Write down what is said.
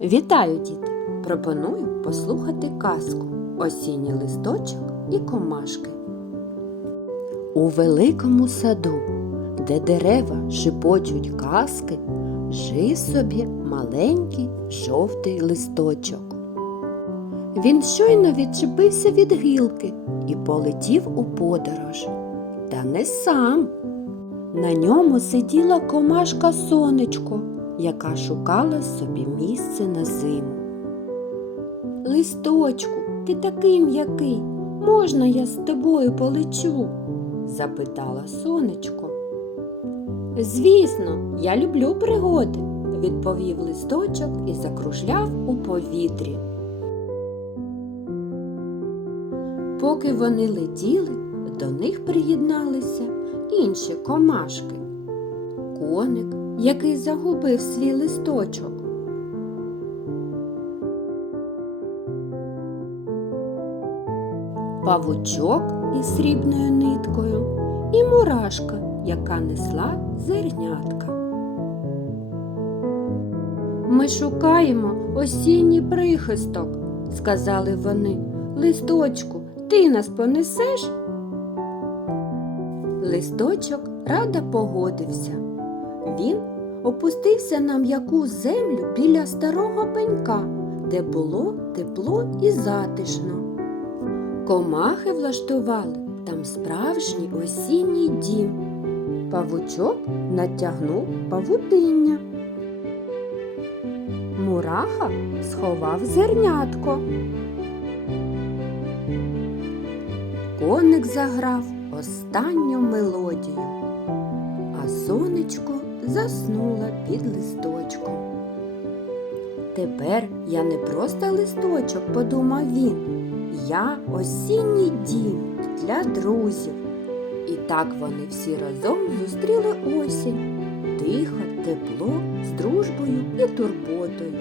Вітаю, діти! Пропоную послухати казку Осінній листочок і комашки. У великому саду, де дерева шипочуть казки, жив собі маленький жовтий листочок. Він щойно відчепився від гілки і полетів у подорож. Та не сам. На ньому сиділа комашка сонечко, яка шукала собі місце на зиму. Листочку, ти такий м'який, можна я з тобою полечу? запитала сонечко. Звісно, я люблю пригоди, відповів листочок і закружляв у повітрі. Поки вони летіли, до них приєдналися інші комашки. Коник, який загубив свій листочок. Павучок із срібною ниткою і мурашка, яка несла зернятка. Ми шукаємо осінній прихисток, сказали вони. Листочку, ти нас понесеш? Листочок радо погодився. Він опустився на м'яку землю біля старого пенька, де було тепло і затишно. Комахи влаштували там справжній осінній дім. Павучок натягнув павутиння. Мураха сховав зернятко. Коник заграв останню мелодію, а сонечко заснула під листочком. Тепер я не просто листочок, подумав він, я осінній дім для друзів. І так вони всі разом зустріли осінь, тихо, тепло, з дружбою і турботою.